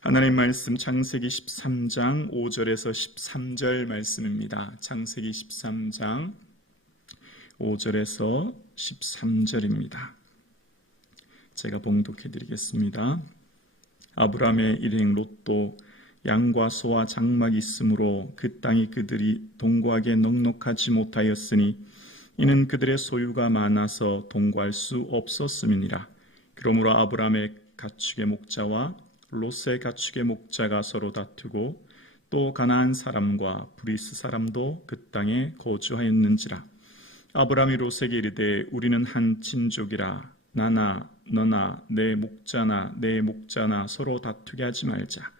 하나님 말씀 창세기 13장 5절에서 13절 말씀입니다. 창세기 13장 5절에서 13절입니다. 제가 봉독해 드리겠습니다. 아브라함의 일행 롯도 양과 소와 장막이 있으므로 그 땅이 그들이 동거하기에 넉넉하지 못하였으니 이는 그들의 소유가 많아서 동거할 수 없었음이니라. 그러므로 아브라함의 가축의 목자와 롯의 가축의 목자가 서로 다투고 또 가나안 사람과 브리스 사람도 그 땅에 거주하였는지라. 아브라함이 롯에게 이르되 우리는 한 친족이라 나나 너나 내 목자나 서로 다투게 하지 말자.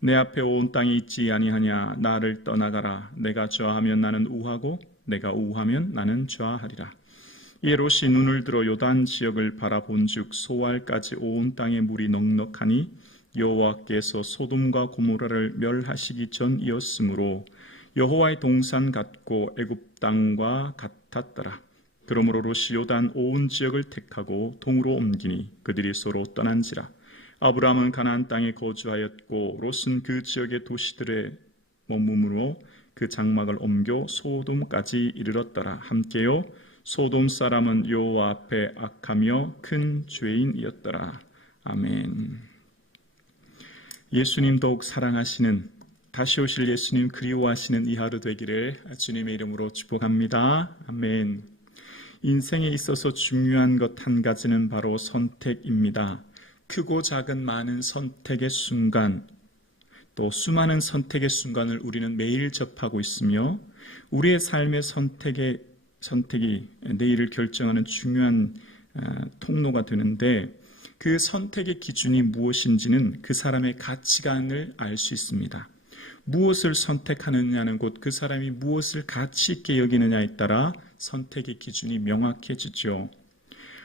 내 앞에 온 땅이 있지 아니하냐. 나를 떠나가라. 내가 좌하면 나는 우하고 내가 우하면 나는 좌하리라. 이에 롯이 눈을 들어 요단 지역을 바라본즉 소알까지 온 땅에 물이 넉넉하니 여호와께서 소돔과 고모라를 멸하시기 전이었으므로 여호와의 동산 같고 애굽 땅과 같았더라. 그러므로 롯이 요단 온 지역을 택하고 동으로 옮기니 그들이 서로 떠난지라. 아브라함은 가나안 땅에 거주하였고 롯은 그 지역의 도시들에 머무므로 그 장막을 옮겨 소돔까지 이르렀더라. 함께요 소돔 사람은 여호와 앞에 악하며 큰 죄인이었더라. 아멘. 예수님 더욱 사랑하시는, 다시 오실 예수님 그리워하시는 이 하루 되기를 주님의 이름으로 축복합니다. 아멘. 인생에 있어서 중요한 것 한 가지는 바로 선택입니다. 크고 작은 많은 선택의 순간, 또 수많은 선택의 순간을 우리는 매일 접하고 있으며 우리의 삶의 선택이 내일을 결정하는 중요한 통로가 되는데 그 선택의 기준이 무엇인지는 그 사람의 가치관을 알 수 있습니다. 무엇을 선택하느냐는 곧 그 사람이 무엇을 가치 있게 여기느냐에 따라 선택의 기준이 명확해지죠.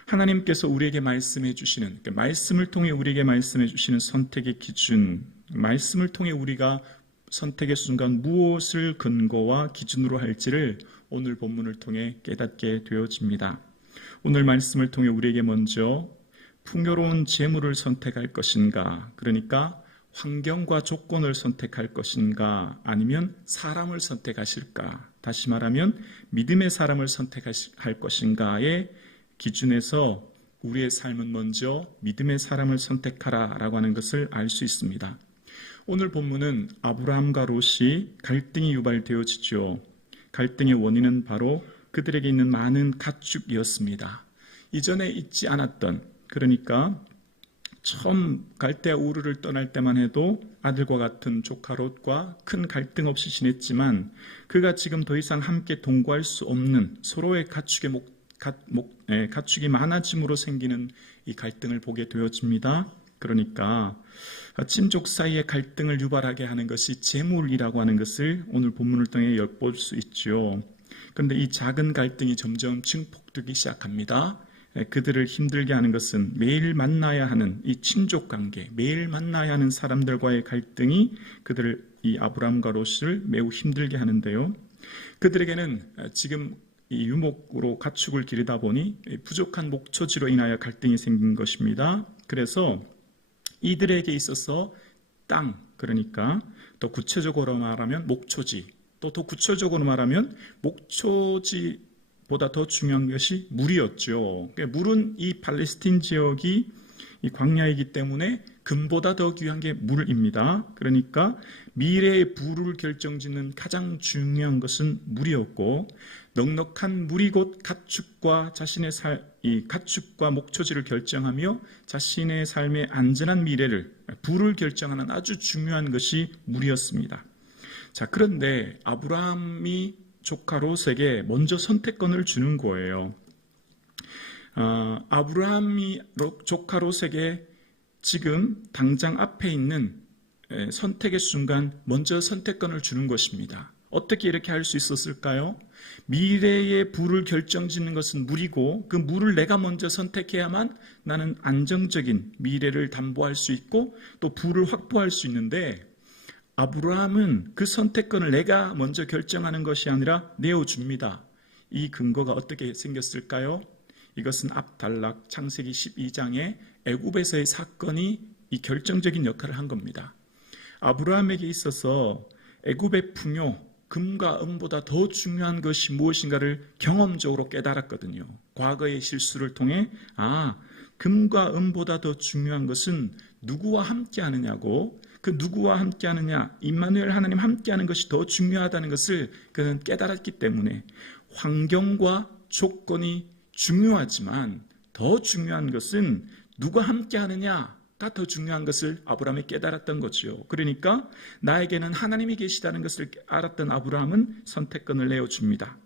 하나님께서 우리에게 말씀해 주시는, 말씀을 통해 우리에게 말씀해 주시는 선택의 기준, 말씀을 통해 우리가 선택의 순간 무엇을 근거와 기준으로 할지를 오늘 본문을 통해 깨닫게 되어집니다. 오늘 말씀을 통해 우리에게 먼저 풍요로운 재물을 선택할 것인가, 그러니까 환경과 조건을 선택할 것인가, 아니면 사람을 선택하실까, 다시 말하면 믿음의 사람을 선택할 것인가의 기준에서 우리의 삶은 먼저 믿음의 사람을 선택하라 라고 하는 것을 알 수 있습니다. 오늘 본문은 아브라함과 롯이 갈등이 유발되어지죠. 갈등의 원인은 바로 그들에게 있는 많은 가축이었습니다. 이전에 있지 않았던, 그러니까 처음 갈대아 우르를 떠날 때만 해도 아들과 같은 조카 롯과 큰 갈등 없이 지냈지만 그가 지금 더 이상 함께 동거할 수 없는 서로의 가축이 많아짐으로 생기는 이 갈등을 보게 되어집니다. 그러니까 친족 사이의 갈등을 유발하게 하는 것이 재물이라고 하는 것을 오늘 본문을 통해 엿볼 수 있죠. 그런데 이 작은 갈등이 점점 증폭되기 시작합니다. 그들을 힘들게 하는 것은 매일 만나야 하는 이 친족 관계, 매일 만나야 하는 사람들과의 갈등이 그들을, 이 아브라함과 롯을 매우 힘들게 하는데요. 그들에게는 지금 이 유목으로 가축을 기르다 보니 부족한 목초지로 인하여 갈등이 생긴 것입니다. 그래서 이들에게 있어서 땅, 그러니까 더 구체적으로 말하면 목초지, 또 더 구체적으로 말하면 목초지보다 더 중요한 것이 물이었죠. 물은 이 팔레스틴 지역이 이 광야이기 때문에 금보다 더 귀한 게 물입니다. 그러니까 미래의 부를 결정짓는 가장 중요한 것은 물이었고, 넉넉한 물이 곧 가축과 가축과 목초지를 결정하며 자신의 삶의 안전한 미래를, 부를 결정하는 아주 중요한 것이 물이었습니다. 자, 그런데 아브라함이 조카 롯에게 먼저 선택권을 주는 거예요. 아브라함이 조카 롯에게 지금 당장 앞에 있는 선택의 순간 먼저 선택권을 주는 것입니다. 어떻게 이렇게 할 수 있었을까요? 미래의 부를 결정짓는 것은 물이고 그 물을 내가 먼저 선택해야만 나는 안정적인 미래를 담보할 수 있고 또 부를 확보할 수 있는데, 아브라함은 그 선택권을 내가 먼저 결정하는 것이 아니라 내어줍니다. 이 근거가 어떻게 생겼을까요? 이것은 앞단락 창세기 12장에 애굽에서의 사건이 이 결정적인 역할을 한 겁니다. 아브라함에게 있어서 애굽의 풍요, 금과 은보다 더 중요한 것이 무엇인가를 경험적으로 깨달았거든요. 과거의 실수를 통해 금과 은보다 더 중요한 것은 누구와 함께 하느냐고, 그 누구와 함께 하느냐, 임마누엘 하나님 함께 하는 것이 더 중요하다는 것을 그는 깨달았기 때문에 환경과 조건이 중요하지만 더 중요한 것은 누가 함께 하느냐가 더 중요한 것을 아브라함이 깨달았던 거죠. 그러니까 나에게는 하나님이 계시다는 것을 알았던 아브라함은 선택권을 내어줍니다.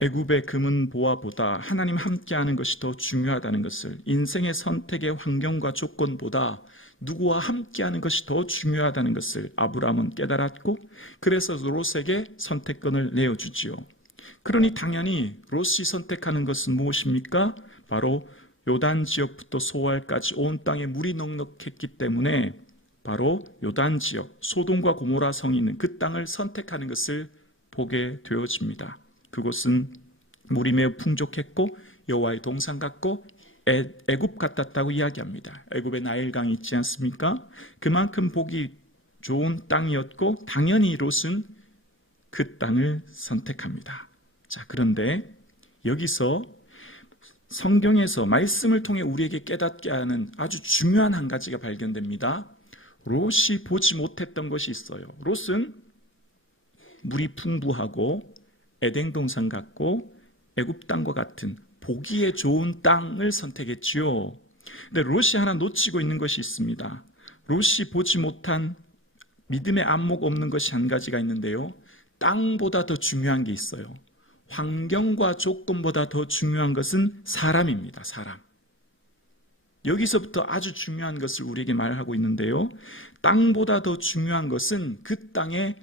애굽의 금은 보화보다 하나님 함께하는 것이 더 중요하다는 것을, 인생의 선택의 환경과 조건보다 누구와 함께하는 것이 더 중요하다는 것을 아브라함은 깨달았고, 그래서 롯에게 선택권을 내어주지요. 그러니 당연히 롯이 선택하는 것은 무엇입니까? 바로 요단 지역부터 소알까지 온 땅에 물이 넉넉했기 때문에 바로 요단 지역, 소돔과 고모라 성이 있는 그 땅을 선택하는 것을 보게 되어집니다. 그곳은 물이 매우 풍족했고 여호와의 동산 같고 애굽 같았다고 이야기합니다. 애굽에 나일강이 있지 않습니까? 그만큼 보기 좋은 땅이었고 당연히 롯은 그 땅을 선택합니다. 자, 그런데 여기서 성경에서 말씀을 통해 우리에게 깨닫게 하는 아주 중요한 한 가지가 발견됩니다. 롯이 보지 못했던 것이 있어요. 롯은 물이 풍부하고 에덴 동산 같고 애굽 땅과 같은 보기에 좋은 땅을 선택했지요. 근데 롯이 하나 놓치고 있는 것이 있습니다. 롯이 보지 못한 믿음의 안목 없는 것이 한 가지가 있는데요. 땅보다 더 중요한 게 있어요. 환경과 조건보다 더 중요한 것은 사람입니다. 사람. 여기서부터 아주 중요한 것을 우리에게 말하고 있는데요. 땅보다 더 중요한 것은 그 땅에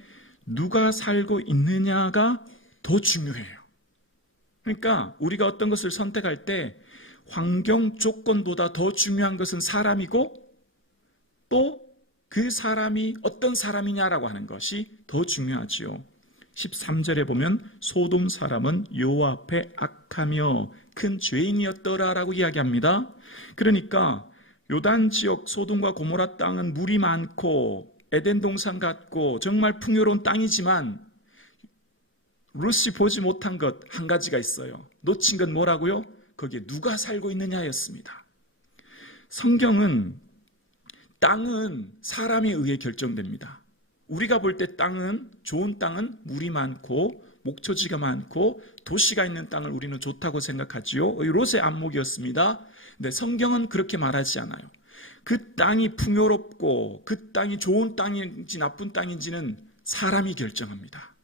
누가 살고 있느냐가 더 중요해요. 그러니까 우리가 어떤 것을 선택할 때 환경 조건보다 더 중요한 것은 사람이고 또 그 사람이 어떤 사람이냐라고 하는 것이 더 중요하지요. 13절에 보면 소돔 사람은 여호와 앞에 악하며 큰 죄인이었더라라고 이야기합니다. 그러니까 요단 지역 소돔과 고모라 땅은 물이 많고 에덴 동산 같고 정말 풍요로운 땅이지만 롯이 보지 못한 것 한 가지가 있어요. 놓친 건 뭐라고요? 거기에 누가 살고 있느냐였습니다. 성경은 땅은 사람에 의해 결정됩니다. 우리가 볼 때 땅은, 좋은 땅은 물이 많고 목초지가 많고 도시가 있는 땅을 우리는 좋다고 생각하지요. 롯의 안목이었습니다. 근데 성경은 그렇게 말하지 않아요. 그 땅이 풍요롭고 그 땅이 좋은 땅인지 나쁜 땅인지는 사람이 결정합니다.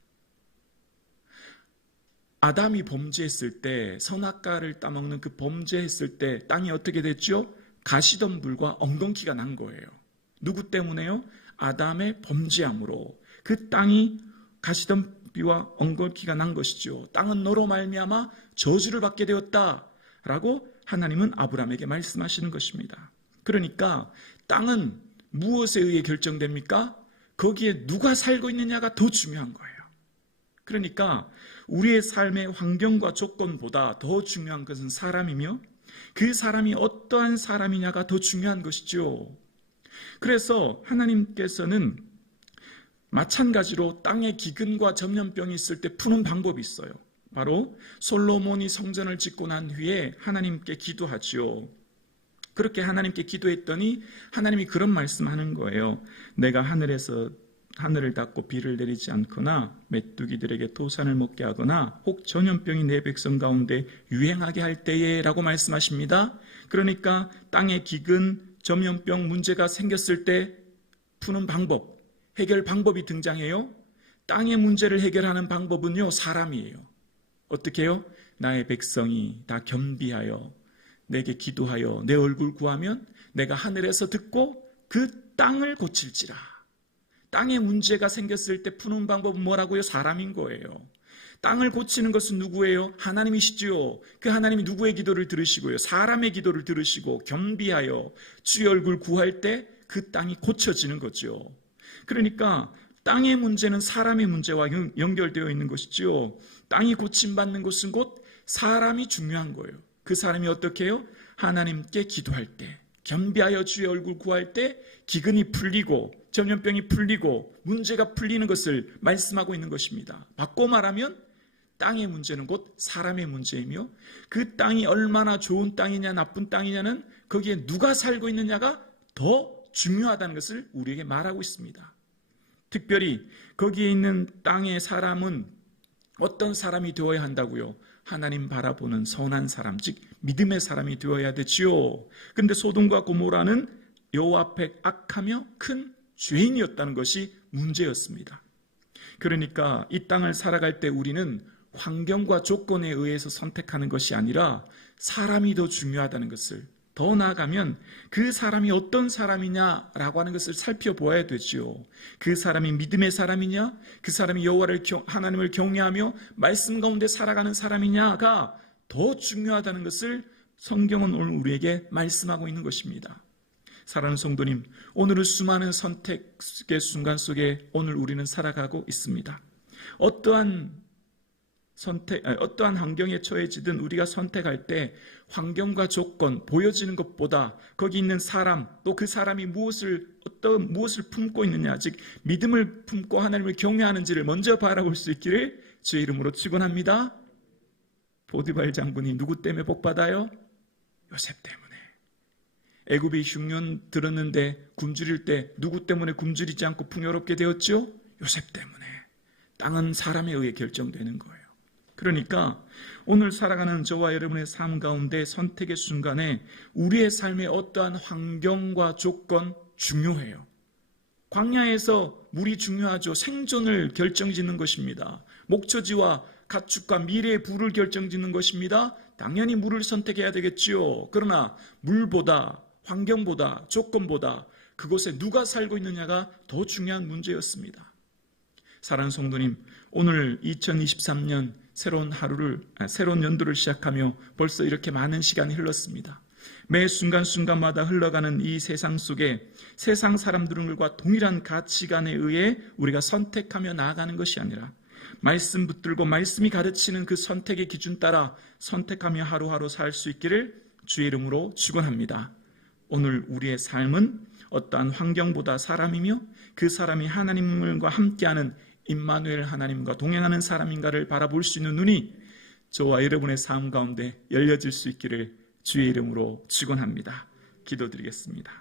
아담이 범죄했을 때, 선악과를 따먹는 그 범죄했을 때 땅이 어떻게 됐죠? 가시덤불과 엉겅퀴가 난 거예요. 누구 때문에요? 아담의 범죄함으로 그 땅이 가시덤불과 엉겅퀴가 난 것이죠. 땅은 너로 말미암아 저주를 받게 되었다라고 하나님은 아브라함에게 말씀하시는 것입니다. 그러니까 땅은 무엇에 의해 결정됩니까? 거기에 누가 살고 있느냐가 더 중요한 거예요. 그러니까 우리의 삶의 환경과 조건보다 더 중요한 것은 사람이며 그 사람이 어떠한 사람이냐가 더 중요한 것이죠. 그래서 하나님께서는 마찬가지로 땅에 기근과 전염병이 있을 때 푸는 방법이 있어요. 바로 솔로몬이 성전을 짓고 난 후에 하나님께 기도하지요. 그렇게 하나님께 기도했더니 하나님이 그런 말씀하는 거예요. 내가 하늘을 닫고 비를 내리지 않거나 메뚜기들에게 토산을 먹게 하거나 혹 전염병이 내 백성 가운데 유행하게 할 때에 라고 말씀하십니다. 그러니까 땅에 기근, 전염병 문제가 생겼을 때 푸는 방법, 해결 방법이 등장해요. 땅의 문제를 해결하는 방법은요, 사람이에요. 어떻게 해요? 나의 백성이 다 겸비하여 내게 기도하여 내 얼굴 구하면 내가 하늘에서 듣고 그 땅을 고칠지라. 땅에 문제가 생겼을 때 푸는 방법은 뭐라고요? 사람인 거예요. 땅을 고치는 것은 누구예요? 하나님이시지요. 그 하나님이 누구의 기도를 들으시고요? 사람의 기도를 들으시고 겸비하여 주의 얼굴 구할 때 그 땅이 고쳐지는 거죠. 그러니까 땅의 문제는 사람의 문제와 연결되어 있는 것이지요. 땅이 고침받는 것은 곧 사람이 중요한 거예요. 그 사람이 어떻게 해요? 하나님께 기도할 때, 겸비하여 주의 얼굴 구할 때 기근이 풀리고 전염병이 풀리고 문제가 풀리는 것을 말씀하고 있는 것입니다. 바꿔 말하면 땅의 문제는 곧 사람의 문제이며 그 땅이 얼마나 좋은 땅이냐 나쁜 땅이냐는 거기에 누가 살고 있느냐가 더 중요하다는 것을 우리에게 말하고 있습니다. 특별히 거기에 있는 땅의 사람은 어떤 사람이 되어야 한다고요? 하나님 바라보는 선한 사람, 즉 믿음의 사람이 되어야 되지요. 그런데 소돔과 고모라는 여호와 앞에 악하며 큰 죄인이었다는 것이 문제였습니다. 그러니까 이 땅을 살아갈 때 우리는 환경과 조건에 의해서 선택하는 것이 아니라 사람이 더 중요하다는 것을, 더 나아가면 그 사람이 어떤 사람이냐라고 하는 것을 살펴보아야 되지요. 그 사람이 믿음의 사람이냐, 그 사람이 여호와를 하나님을 경외하며 말씀 가운데 살아가는 사람이냐가 더 중요하다는 것을 성경은 오늘 우리에게 말씀하고 있는 것입니다. 사랑하는 성도님, 오늘은 수많은 선택의 순간 속에 오늘 우리는 살아가고 있습니다. 어떠한 환경에 처해지든 우리가 선택할 때 환경과 조건, 보여지는 것보다 거기 있는 사람, 또 그 사람이 무엇을 품고 있느냐, 즉 믿음을 품고 하나님을 경외하는지를 먼저 바라볼 수 있기를 주의 이름으로 축원합니다. 보디발 장군이 누구 때문에 복받아요? 요셉 때문에. 애굽이 흉년 들었는데 굶주릴 때 누구 때문에 굶주리지 않고 풍요롭게 되었죠? 요셉 때문에. 땅은 사람에 의해 결정되는 거예요. 그러니까 오늘 살아가는 저와 여러분의 삶 가운데 선택의 순간에 우리의 삶의 어떠한 환경과 조건 중요해요. 광야에서 물이 중요하죠. 생존을 결정짓는 것입니다. 목초지와 가축과 미래의 부를 결정짓는 것입니다. 당연히 물을 선택해야 되겠지요. 그러나 물보다, 환경보다, 조건보다 그곳에 누가 살고 있느냐가 더 중요한 문제였습니다. 사랑하는 성도님, 오늘 2023년 새로운 연도를 시작하며 벌써 이렇게 많은 시간이 흘렀습니다. 매 순간순간마다 흘러가는 이 세상 속에 세상 사람들과 동일한 가치관에 의해 우리가 선택하며 나아가는 것이 아니라 말씀 붙들고 말씀이 가르치는 그 선택의 기준 따라 선택하며 하루하루 살 수 있기를 주의 이름으로 축원합니다. 오늘 우리의 삶은 어떠한 환경보다 사람이며 그 사람이 하나님과 함께하는 임마누엘 하나님과 동행하는 사람인가를 바라볼 수 있는 눈이 저와 여러분의 삶 가운데 열려질 수 있기를 주의 이름으로 축원합니다. 기도드리겠습니다.